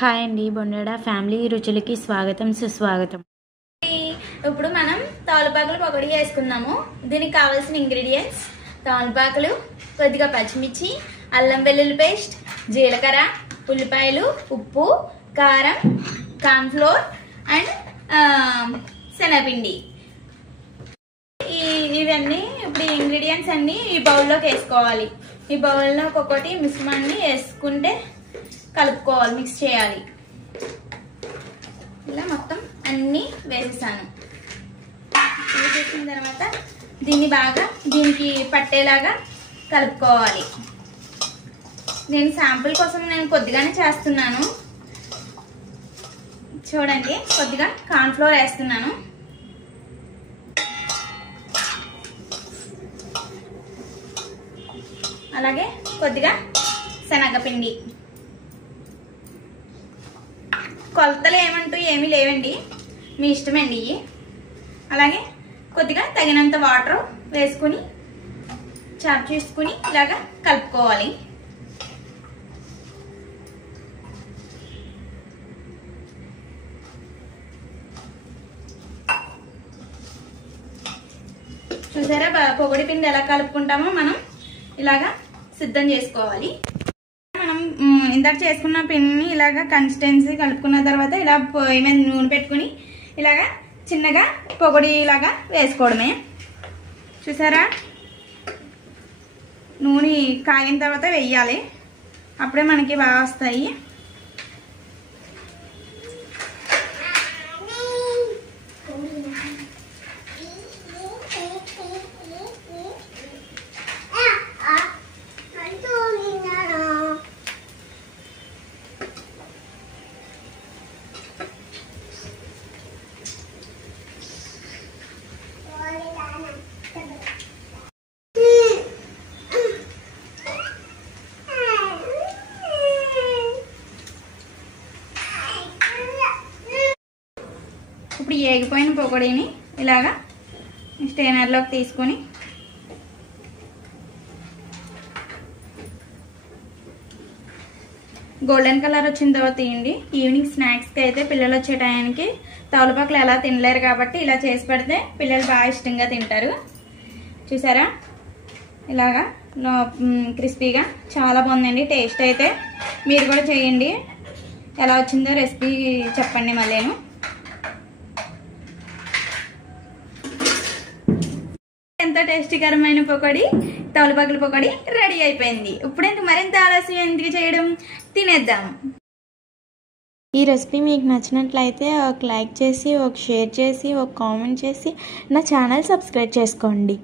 Hi అండి, బొండెడ family రుచులకి స్వాగతం సుస్వాగతం. ఇప్పుడు మనం తమలపాకులు పకోడీ చేసుకుందాము. దీనికి కావాల్సిన ఇంగ్రీడియంట్స్: తమలపాకులు, కొద్దిగా పచ్చిమిర్చి, అల్లం వెల్లుల్లి పేస్ట్, జీలకర్ర, ఉల్లిపాయలు, ఉప్పు, కారం, కార్న్ఫ్లోర్ అండ్ శనగపిండి. ఇవన్నీ ఇప్పుడు ఈ ఇంగ్రీడియంట్స్ అన్ని ఈ బౌల్లోకి వేసుకోవాలి. ఈ బౌల్లో ఒక్కొక్కటి మిశ్రమాన్ని వేసుకుంటే కలుపుకోవాలి, మిక్స్ చేయాలి. ఇలా మొత్తం అన్నీ వేసేసాను. వేసేసిన తర్వాత దీన్ని బాగా దీనికి పట్టేలాగా కలుపుకోవాలి. నేను శాంపుల్ కోసం కొద్దిగానే చేస్తున్నాను. చూడండి, కొద్దిగా కార్న్ఫ్లోర్ వేస్తున్నాను. అలాగే కొద్దిగా శనగపిండి. కొలతలు ఏమీ లేవండి, మీ ఇష్టమండి. అలాగే కొద్దిగా తగినంత వాటర్ వేసుకుని చాప్ చేసుకుని ఇలాగా కలుపుకోవాలి. చూసారా, పొగడి పిండి ఎలా కలుపుకుంటామో మనం ఇలాగా సిద్ధం చేసుకోవాలి. మనం ఇందాక చేసుకున్న పిండిని ఇలాగా కన్సిస్టెన్సీ కలుపుకున్న తర్వాత ఇలా పొయ్యి మీద నూనె పెట్టుకుని ఇలాగా చిన్నగా పొగడి ఇలాగా వేసుకోవడమే. చూసారా, నూనె కాగిన తర్వాత వేయాలి, అప్పుడే మనకి బాగా వస్తాయి. ఇప్పుడు ఏగిపోయిన పకోడీని ఇలాగా స్టెయినర్లోకి తీసుకొని గోల్డెన్ కలర్ వచ్చిన తర్వాత తీయండి. ఈవినింగ్ స్నాక్స్కి అయితే పిల్లలు వచ్చే టైంకి తమలపాకులు ఎలా తినలేరు కాబట్టి ఇలా చేసి పెడితే పిల్లలు బాగా ఇష్టంగా తింటారు. చూసారా, ఇలాగా క్రిస్పీగా చాలా బాగుందండి. టేస్ట్ అయితే మీరు కూడా చేయండి. ఎలా వచ్చిందో రెసిపీ చెప్పండి మళ్ళీను. ఎంతో టేస్టీకరమైన పకోడీ, తమలపాకుల పకోడీ రెడీ అయిపోయింది. ఇప్పుడు మరింత ఆలస్యం ఎందుకు చేయడం, తినేద్దాం. ఈ రెసిపీ మీకు నచ్చినట్లయితే ఒక లైక్ చేసి, ఒక షేర్ చేసి, ఒక కామెంట్ చేసి నా ఛానల్ సబ్స్క్రైబ్ చేసుకోండి.